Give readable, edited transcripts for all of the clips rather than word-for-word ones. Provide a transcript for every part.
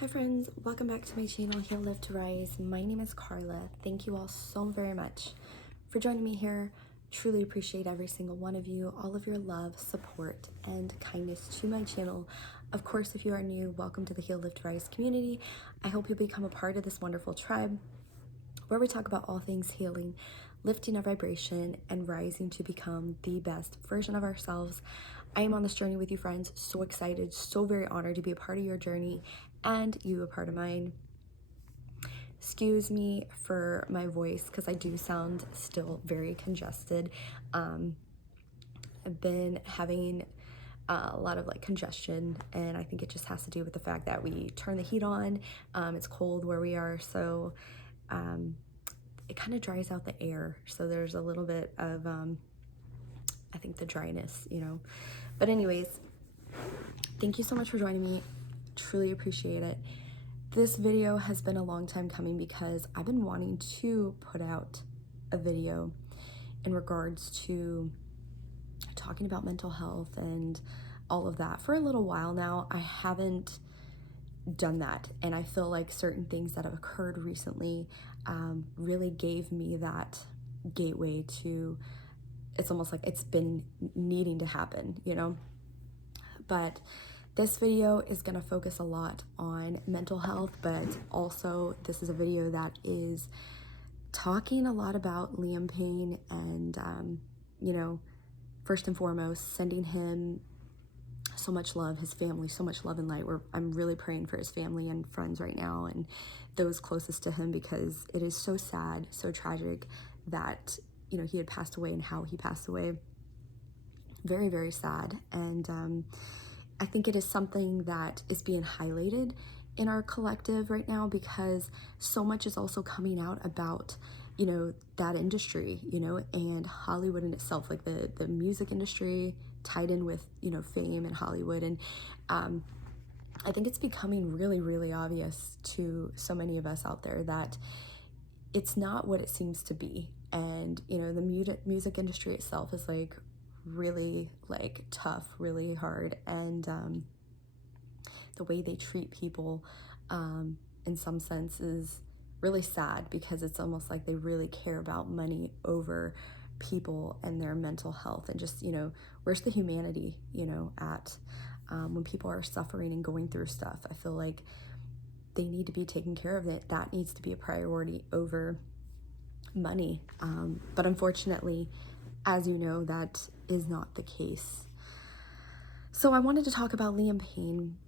Hi friends, welcome back to my channel, Heal, Live to Rise. My name is Carla. Thank you all so very much for joining me here. Truly appreciate every single one of you, all of your love, support, and kindness to my channel. Of course, if you are new, welcome to the Heal, Live to Rise community. I hope you'll become a part of this wonderful tribe where we talk about all things healing, lifting our vibration, and rising to become the best version of ourselves. I am on this journey with you, friends. So excited, so very honored to be a part of your journey and you a part of mine. Excuse me for my voice because I do sound still very congested. I've been having a lot of congestion, and I think it just has to do with the fact that we turn the heat on. It's cold where we are, so it kind of dries out the air. So there's a little bit of, I think, the dryness, But anyways, thank you so much for joining me. Truly appreciate it. This video has been a long time coming because I've been wanting to put out a video in regards to talking about mental health and all of that for a little while now. I haven't done that, and I feel like certain things that have occurred recently really gave me that gateway to, it's almost like it's been needing to happen, But this video is going to focus a lot on mental health, but also this is a video that is talking a lot about Liam Payne and, first and foremost, sending him so much love, his family, so much love and light. I'm really praying for his family and friends right now and those closest to him, because it is so sad, so tragic that, he had passed away and how he passed away. Very, very sad. And I think it is something that is being highlighted in our collective right now, because so much is also coming out about, that industry, and Hollywood in itself, like the music industry tied in with, fame and Hollywood. And I think it's becoming really, really obvious to so many of us out there that it's not what it seems to be. And, the music industry itself is really tough, really hard, and the way they treat people in some sense is really sad, because it's almost like they really care about money over people and their mental health, and just, where's the humanity, at when people are suffering and going through stuff. I feel like they need to be taken care of. It that needs to be a priority over money, but unfortunately, as you know, that is not the case. So I wanted to talk about Liam Payne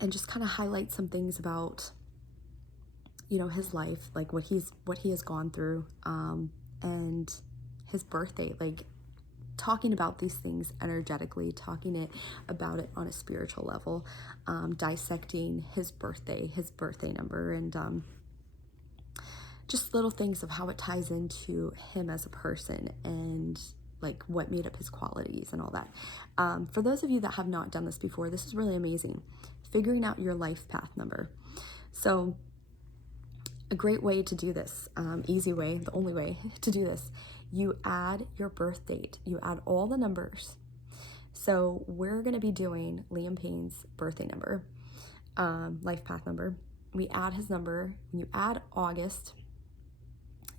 and just kind of highlight some things about, his life, like what he has gone through, and his birthday, talking about these things energetically, talking about it on a spiritual level, dissecting his birthday number, and just little things of how it ties into him as a person, and what made up his qualities and all that. For those of you that have not done this before, this is really amazing. Figuring out your life path number. So a great way to do this, easy way, the only way to do this, you add your birth date, you add all the numbers. So we're going to be doing Liam Payne's birthday number, life path number. We add his number. When you add August,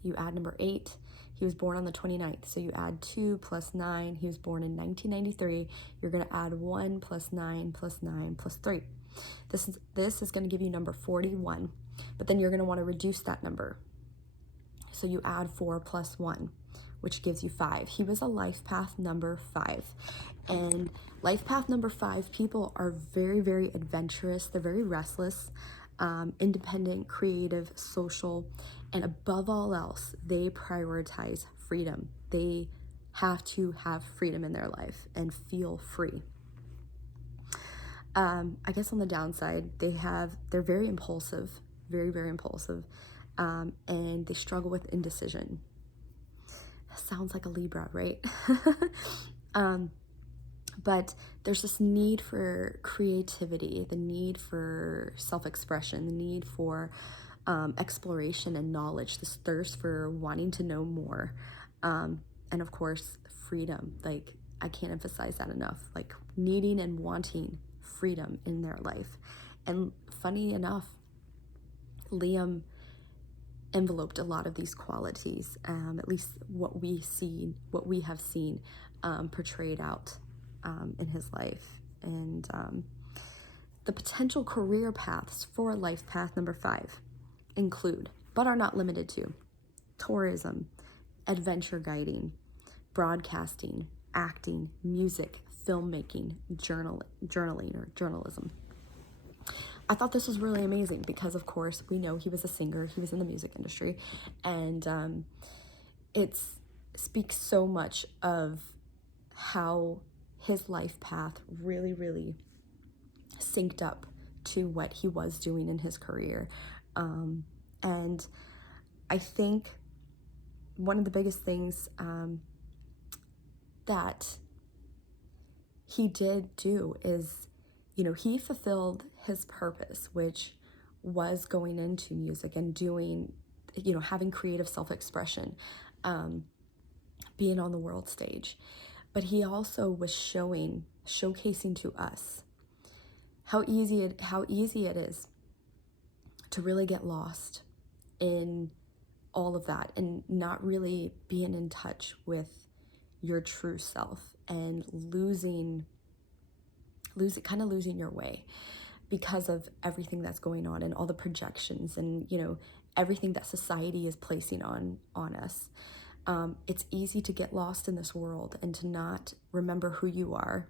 you add number 8. He was born on the 29th, so you add 2 plus 9. He was born in 1993. You're going to add 1 plus 9 plus 9 plus 3. This is going to give you number 41, but then you're going to want to reduce that number. So you add 4 plus 1, which gives you 5. He was a life path number 5. And life path number 5 people are very, very adventurous. They're very restless, independent, creative, social, and above all else, they prioritize freedom. They have to have freedom in their life and feel free. I guess on the downside, they're very impulsive, very, very impulsive, and they struggle with indecision. Sounds like a Libra, right? But there's this need for creativity, the need for self-expression, the need for exploration and knowledge, this thirst for wanting to know more, and of course, freedom. I can't emphasize that enough, needing and wanting freedom in their life. And funny enough, Liam enveloped a lot of these qualities, at least what we have seen portrayed out in his life. And the potential career paths for life path number 5 include, but are not limited to, tourism, adventure guiding, broadcasting, acting, music, filmmaking, journaling or journalism. I thought this was really amazing because, of course, we know he was a singer, he was in the music industry, and it speaks so much of how his life path really, really synced up to what he was doing in his career. And I think one of the biggest things that he did do is, he fulfilled his purpose, which was going into music and doing, having creative self-expression, being on the world stage. But he also was showcasing to us how easy it is to really get lost in all of that and not really being in touch with your true self and losing your way because of everything that's going on and all the projections and everything that society is placing on us. It's easy to get lost in this world and to not remember who you are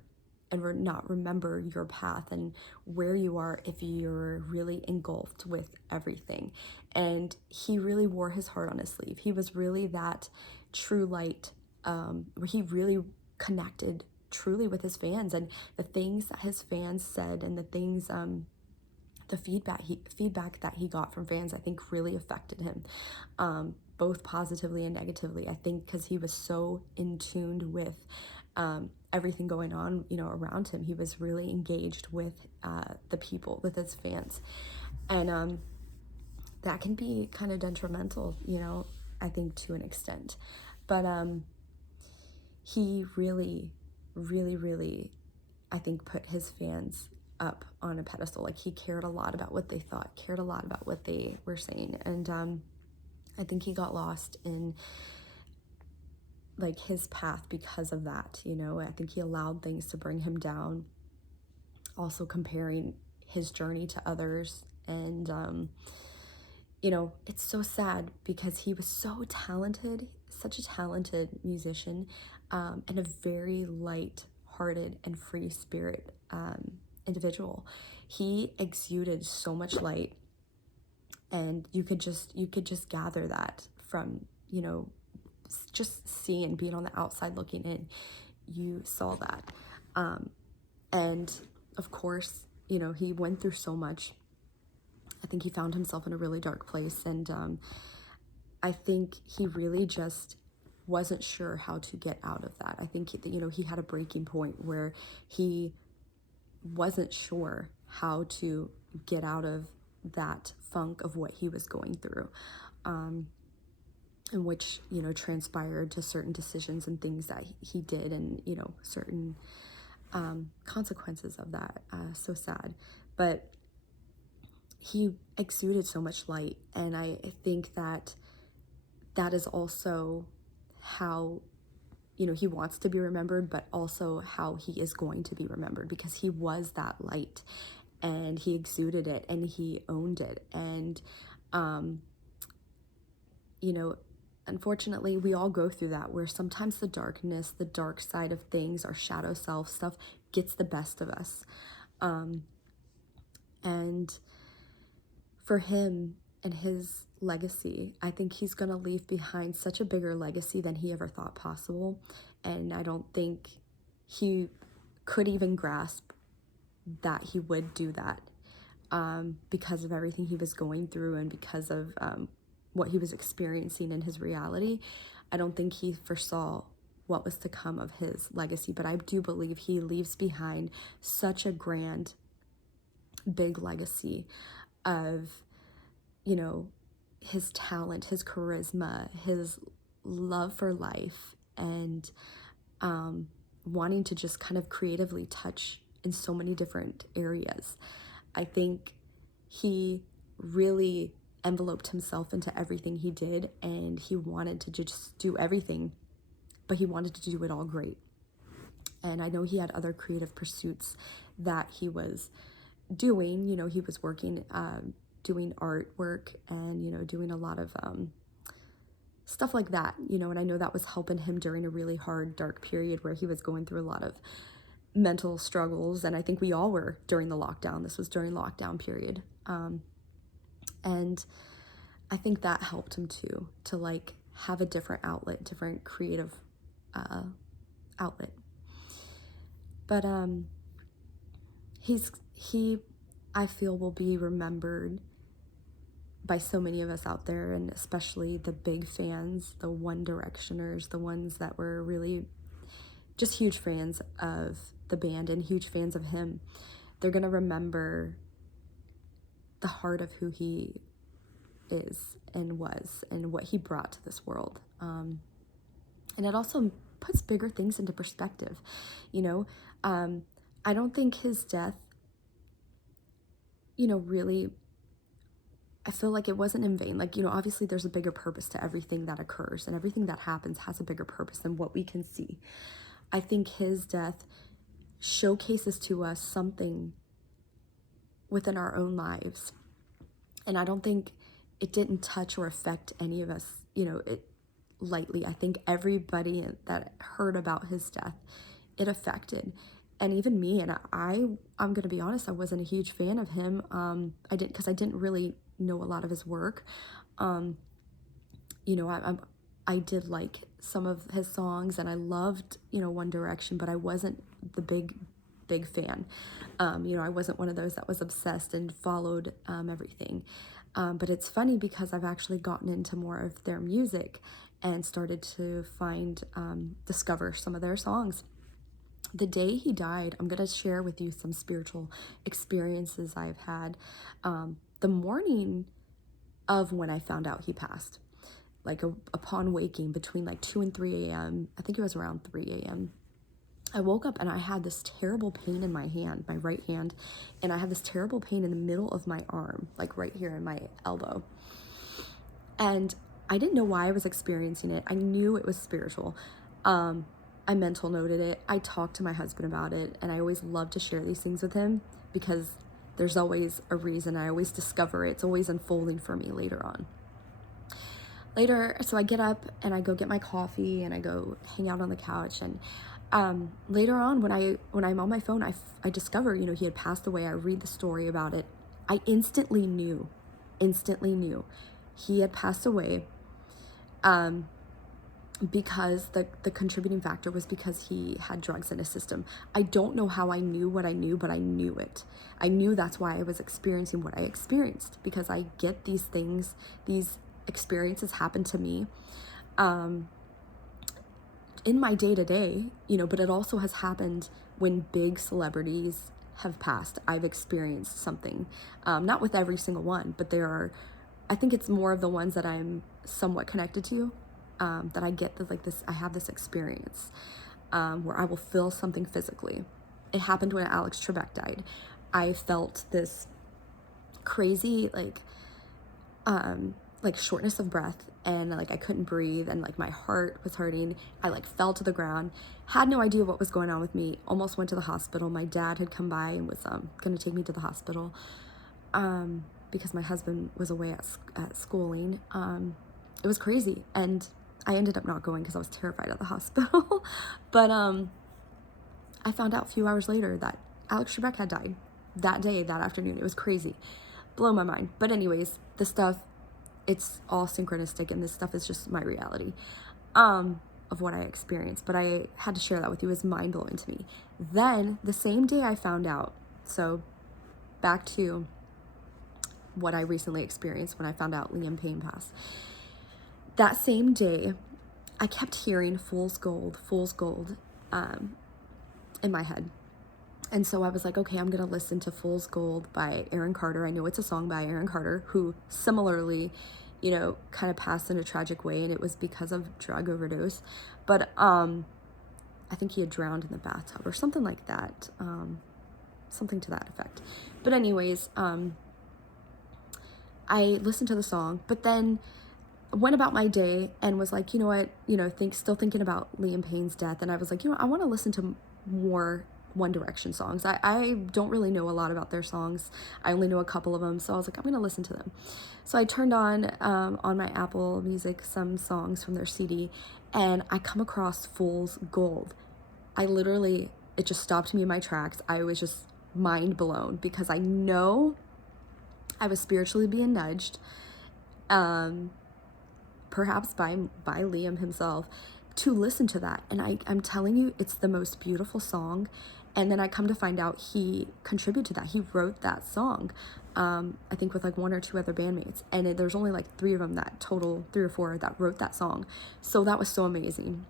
and not remember your path and where you are if you're really engulfed with everything. And he really wore his heart on his sleeve. He was really that true light, where he really connected truly with his fans, and the things that his fans said and the things, the feedback that he got from fans, I think really affected him, both positively and negatively. I think because he was so in tuned with everything going on, around him. He was really engaged with the people, with his fans, and that can be kind of detrimental, I think to an extent. But he really, really, really, I think, put his fans up on a pedestal. Like, he cared a lot about what they thought, cared a lot about what they were saying. And I think he got lost in like his path because of that. I think he allowed things to bring him down, also comparing his journey to others. And it's so sad because he was so talented, such a talented musician, and a very light-hearted and free spirit individual. He exuded so much light, and you could just gather that from just seeing, being on the outside looking in. You saw that, and of course, he went through so much. I think he found himself in a really dark place, and I think he really just wasn't sure how to get out of that. I think he had a breaking point where he wasn't sure how to get out of that funk of what he was going through, in which transpired to certain decisions and things that he did, and certain consequences of that. So sad, but he exuded so much light, and I think that is also how he wants to be remembered, but also how he is going to be remembered, because he was that light and he exuded it and he owned it. And unfortunately, we all go through that, where sometimes the darkness, the dark side of things, our shadow self stuff gets the best of us. And for him and his legacy, I think he's going to leave behind such a bigger legacy than he ever thought possible. And I don't think he could even grasp that he would do that, because of everything he was going through and because of what he was experiencing in his reality. I don't think he foresaw what was to come of his legacy, but I do believe he leaves behind such a grand, big legacy of, his talent, his charisma, his love for life, and wanting to just kind of creatively touch in so many different areas. I think he really enveloped himself into everything he did, and he wanted to just do everything, but he wanted to do it all great. And I know he had other creative pursuits that he was doing. You know, he was working, doing artwork and, you know, doing a lot of stuff like that, you know, and I know that was helping him during a really hard, dark period where he was going through a lot of mental struggles. And I think we all were during the lockdown. This was during lockdown period. And I think that helped him too, to like have a different outlet, different creative outlet. But he I feel will be remembered by so many of us out there, and especially the big fans, the One Directioners, the ones that were really just huge fans of the band and huge fans of him. They're gonna remember the heart of who he is and was and what he brought to this world. And it also puts bigger things into perspective, you know. I don't think his death, you know, really, I feel like it wasn't in vain. Like, you know, obviously there's a bigger purpose to everything that occurs, and everything that happens has a bigger purpose than what we can see. I think his death showcases to us something within our own lives. And I don't think it didn't touch or affect any of us, you know, it lightly. I think everybody that heard about his death, it affected. And even me, and I'm going to be honest, I wasn't a huge fan of him. I didn't really know a lot of his work. You know, I did like some of his songs, and I loved, you know, One Direction, but I wasn't the big fan. You know, I wasn't one of those that was obsessed and followed everything. But it's funny because I've actually gotten into more of their music and started to discover some of their songs. The day he died, I'm going to share with you some spiritual experiences I've had. The morning of when I found out he passed, like upon waking between like 2 and 3 a.m., I think it was around 3 a.m., I woke up and I had this terrible pain in my hand, my right hand, and I had this terrible pain in the middle of my arm, like right here in my elbow. And I didn't know why I was experiencing it. I knew it was spiritual. I mental noted it. I talked to my husband about it, and I always love to share these things with him because there's always a reason. I always discover it. It's always unfolding for me later on. So I get up and I go get my coffee and I go hang out on the couch. And later on, when I'm on my phone, I discover, you know, he had passed away. I read the story about it. I instantly knew he had passed away. Because the contributing factor was because he had drugs in his system. I don't know how I knew what I knew, but I knew it. I knew that's why I was experiencing what I experienced, because I get these things, these experiences happen to me in my day-to-day, you know, but it also has happened when big celebrities have passed. I've experienced something, not with every single one, but I think it's more of the ones that I'm somewhat connected to. That I get I have this experience where I will feel something physically. It happened when Alex Trebek died. I felt this crazy, like shortness of breath, and like I couldn't breathe, and like my heart was hurting. I like fell to the ground, had no idea what was going on with me, almost went to the hospital. My dad had come by and was going to take me to the hospital because my husband was away at schooling. It was crazy, and I ended up not going because I was terrified of the hospital. But I found out a few hours later that Alex Trebek had died that day, that afternoon. It was crazy. Blow my mind. But anyways, this stuff, it's all synchronistic, and this stuff is just my reality of what I experienced. But I had to share that with you. It was mind-blowing to me. Then, the same day I found out, so back to what I recently experienced when I found out Liam Payne passed. That same day, I kept hearing Fool's Gold, in my head. And so I was like, okay, I'm going to listen to Fool's Gold by Aaron Carter. I know it's a song by Aaron Carter, who similarly, you know, kind of passed in a tragic way, and it was because of drug overdose. But I think he had drowned in the bathtub or something like that, something to that effect. But anyways, I listened to the song, but then went about my day and was like, you know what, still thinking about Liam Payne's death. And I was like, I want to listen to more One Direction songs. I don't really know a lot about their songs. I only know a couple of them. So I was like, I'm going to listen to them. So I turned on my Apple Music, some songs from their CD, and I come across Fool's Gold. It just stopped me in my tracks. I was just mind blown because I know I was spiritually being nudged. Perhaps by Liam himself, to listen to that. And I'm telling you, it's the most beautiful song. And then I come to find out he contributed to that. He wrote that song, I think with like one or two other bandmates. And there's only like three of them, that total 3 or 4 that wrote that song. So that was so amazing.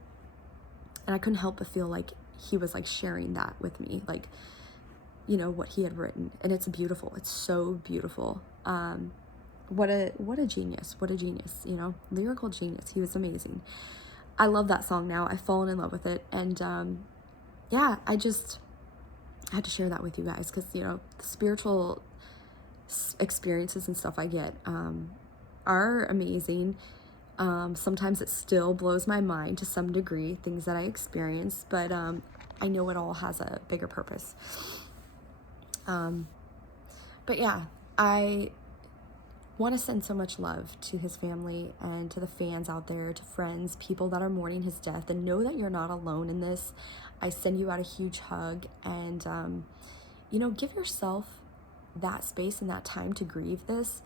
And I couldn't help but feel like he was like sharing that with me, like, what he had written. And it's beautiful. It's so beautiful. What a genius, lyrical genius. He was amazing. I love that song now. I've fallen in love with it. And I had to share that with you guys because, the spiritual experiences and stuff I get are amazing. Sometimes it still blows my mind to some degree, things that I experience, but I know it all has a bigger purpose. But yeah, I want to send so much love to his family and to the fans out there, to friends, people that are mourning his death, and know that you're not alone in this. I send you out a huge hug, and give yourself that space and that time to grieve this,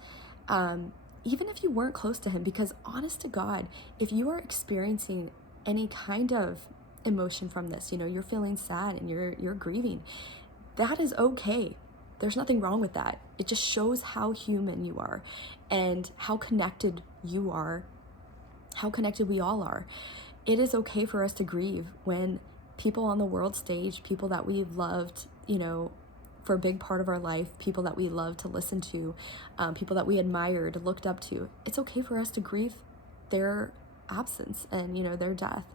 even if you weren't close to him, because honest to God, if you are experiencing any kind of emotion from this, you're feeling sad and you're grieving, that is okay. There's nothing wrong with that. It just shows how human you are and how connected you are, how connected we all are. It is okay for us to grieve when people on the world stage, people that we've loved, for a big part of our life, people that we love to listen to, people that we admired, looked up to, it's okay for us to grieve their absence and, their death.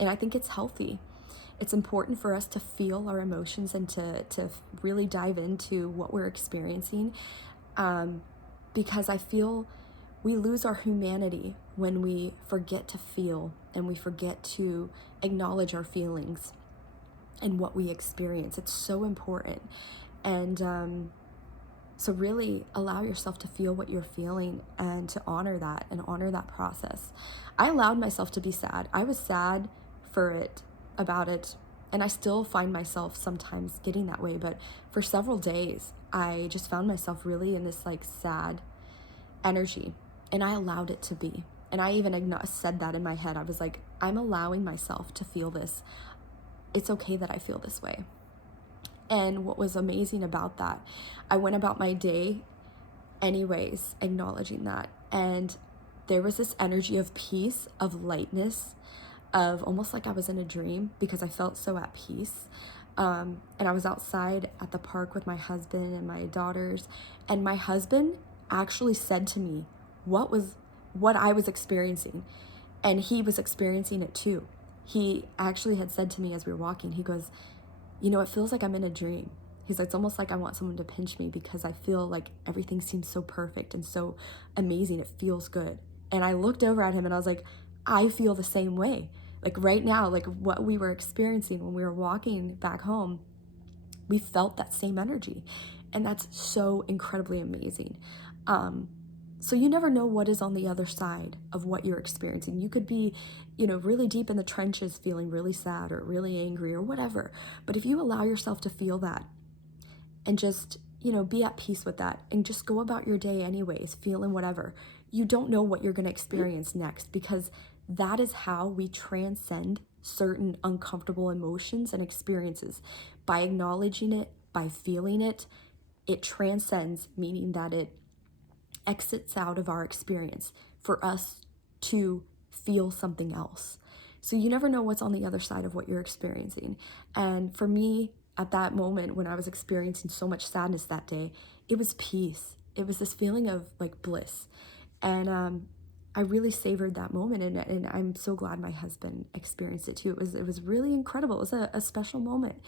And I think it's healthy. It's important for us to feel our emotions and to really dive into what we're experiencing, because I feel we lose our humanity when we forget to feel and we forget to acknowledge our feelings and what we experience. It's so important. And so really allow yourself to feel what you're feeling and to honor that process. I allowed myself to be sad. I was sad about it, and I still find myself sometimes getting that way, but for several days I just found myself really in this like sad energy, and I allowed it to be. And I even said that in my head. I was like, I'm allowing myself to feel this. It's okay that I feel this way. And what was amazing about that, I went about my day anyways, acknowledging that, and there was this energy of peace, of lightness, of almost like I was in a dream, because I felt so at peace. And I was outside at the park with my husband and my daughters, and my husband actually said to me what I was experiencing, and he was experiencing it too. He actually had said to me as we were walking, he goes, it feels like I'm in a dream. He's like, it's almost like I want someone to pinch me because I feel like everything seems so perfect and so amazing. It feels good. And I looked over at him and I was like, I feel the same way. Like right now, like what we were experiencing when we were walking back home, we felt that same energy. And that's so incredibly amazing. So you never know what is on the other side of what you're experiencing. You could be, really deep in the trenches feeling really sad or really angry or whatever. But if you allow yourself to feel that and just, be at peace with that and just go about your day anyways, feeling whatever, you don't know what you're going to experience next, because that is how we transcend certain uncomfortable emotions and experiences. By acknowledging it, by feeling it, it transcends, meaning that it exits out of our experience for us to feel something else. So you never know what's on the other side of what you're experiencing. And for me, at that moment when I was experiencing so much sadness that day, it was peace. It was this feeling of like bliss. And I really savored that moment, and I'm so glad my husband experienced it too. It was really incredible. It was a special moment.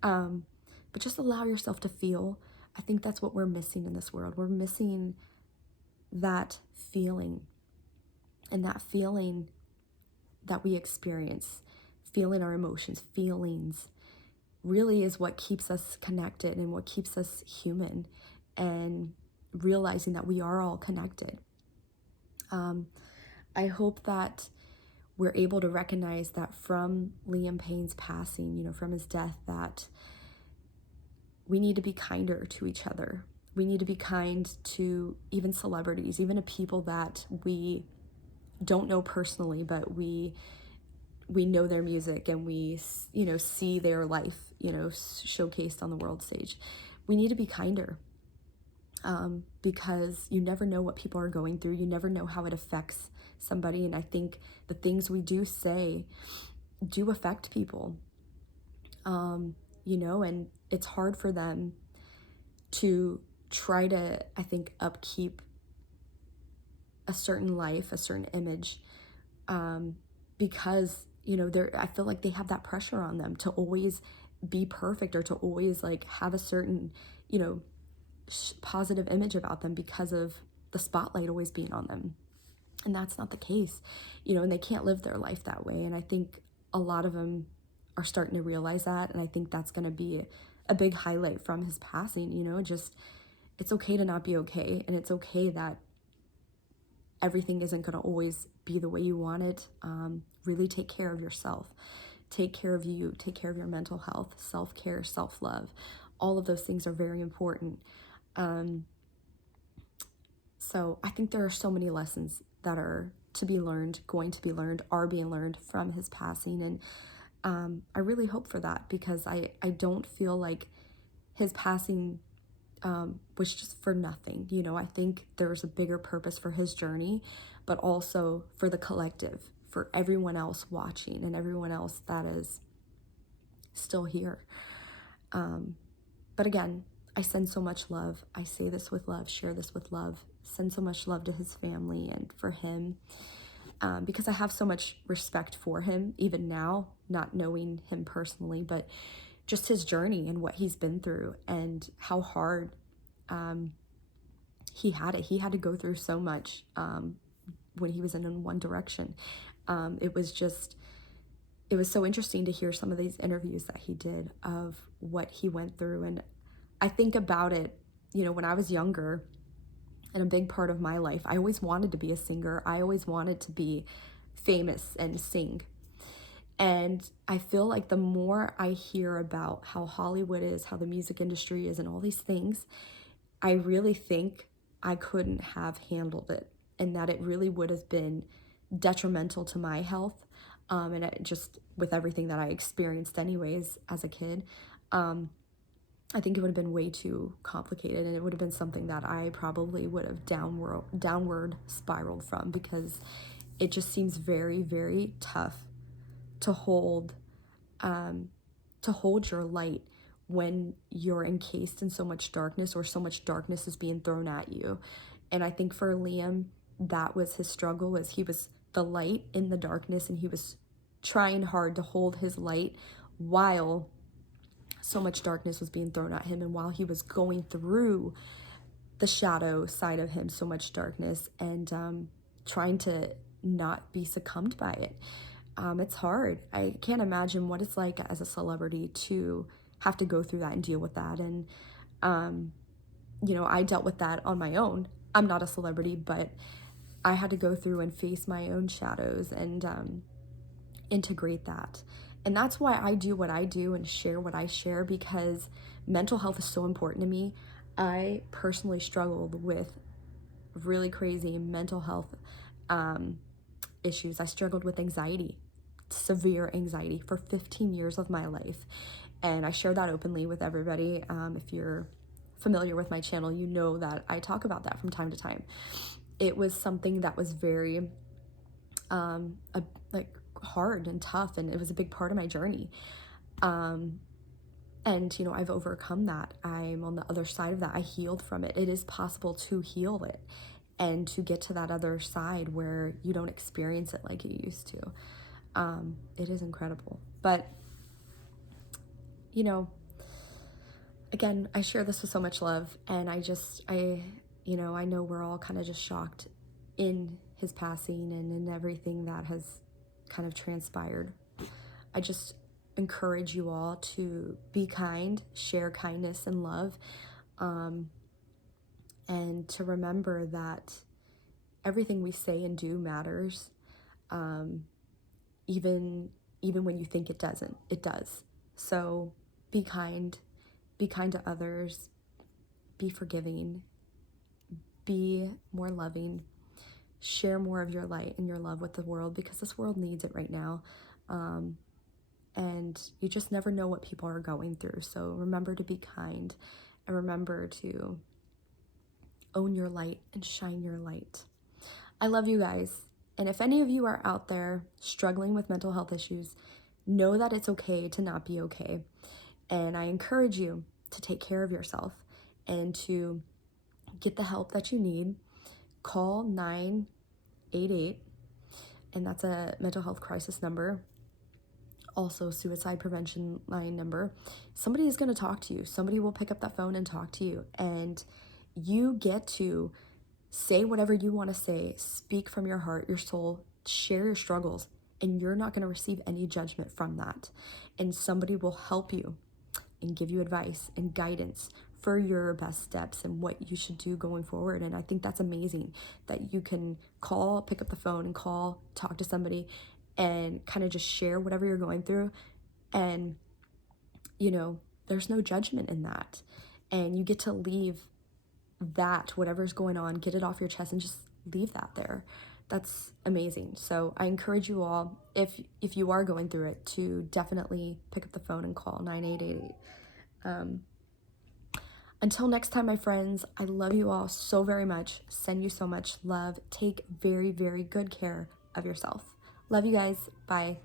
But just allow yourself to feel. I think that's what we're missing in this world. We're missing that feeling, and that feeling that we experience, feeling our emotions, feelings, really is what keeps us connected and what keeps us human, and realizing that we are all connected. I hope that we're able to recognize that from Liam Payne's passing, from his death, that we need to be kinder to each other. We need to be kind to even celebrities, even to people that we don't know personally, but we know their music, and we see their life showcased on the world stage. We need to be kinder, because you never know what people are going through. You never know how it affects somebody, and I think the things we do say do affect people, and it's hard for them to try to, I think, upkeep a certain life, a certain image, because I feel like they have that pressure on them to always be perfect, or to always like have a certain positive image about them, because of the spotlight always being on them. And that's not the case, and they can't live their life that way. And I think a lot of them are starting to realize that, and I think that's going to be a big highlight from his passing. Just, it's okay to not be okay, and it's okay that everything isn't going to always be the way you want it. Really take care of yourself, take care of you, take care of your mental health, self-care, self-love. All of those things are very important. So I think there are so many lessons that are to be learned, going to be learned, are being learned from his passing. And I really hope for that, because I don't feel like his passing was just for nothing. I think there's a bigger purpose for his journey, but also for the collective, for everyone else watching and everyone else that is still here. But again, I send so much love. I say this with love, share this with love, send so much love to his family and for him, because I have so much respect for him, even now, not knowing him personally, but just his journey and what he's been through, and how hard he had it. He had to go through so much when he was in One Direction. It was so interesting to hear some of these interviews that he did of what he went through. And I think about it, when I was younger, and a big part of my life, I always wanted to be a singer. I always wanted to be famous and sing. And I feel like the more I hear about how Hollywood is, how the music industry is, and all these things, I really think I couldn't have handled it, and that it really would have been detrimental to my health. And just with everything that I experienced anyways as a kid, I think it would have been way too complicated, and it would have been something that I probably would have downward spiraled from, because it just seems very, very tough to hold your light when you're encased in so much darkness, or so much darkness is being thrown at you. And I think for Liam, that was his struggle, was he was the light in the darkness, and he was trying hard to hold his light while so much darkness was being thrown at him, and while he was going through the shadow side of him, so much darkness, and trying to not be succumbed by it. It's hard. I can't imagine what it's like as a celebrity to have to go through that and deal with that. And I dealt with that on my own. I'm not a celebrity, but I had to go through and face my own shadows and integrate that. And that's why I do what I do and share what I share, because mental health is so important to me. I personally struggled with really crazy mental health issues. I struggled with anxiety, severe anxiety, for 15 years of my life. And I share that openly with everybody. If you're familiar with my channel, you know that I talk about that from time to time. It was something that was very hard and tough, and it was a big part of my journey. And I've overcome that. I'm on the other side of that. I healed from it. It is possible to heal it and to get to that other side where you don't experience it like you used to. It is incredible. But again, I share this with so much love, and I You know, I know we're all kind of just shocked in his passing and in everything that has kind of transpired. I just encourage you all to be kind, share kindness and love, and to remember that everything we say and do matters, even when you think it doesn't. It does. So be kind to others, be forgiving, be more loving, share more of your light and your love with the world, because this world needs it right now. And you just never know what people are going through. So remember to be kind, and remember to own your light and shine your light. I love you guys. And if any of you are out there struggling with mental health issues, know that it's okay to not be okay. And I encourage you to take care of yourself and to get the help that you need. Call 988, and that's a mental health crisis number. Also, suicide prevention line number. Somebody is going to talk to you. Somebody will pick up that phone and talk to you. And you get to say whatever you want to say, speak from your heart, your soul, share your struggles, and you're not going to receive any judgment from that. And somebody will help you and give you advice and guidance for your best steps and what you should do going forward. And I think that's amazing that you can call, pick up the phone and call, talk to somebody, and kind of just share whatever you're going through. And, you know, there's no judgment in that. And you get to leave that, whatever's going on, get it off your chest and just leave that there. That's amazing. So I encourage you all, if you are going through it, to definitely pick up the phone and call 9888. Until next time, my friends, I love you all so very much. Send you so much love. Take very, very good care of yourself. Love you guys. Bye.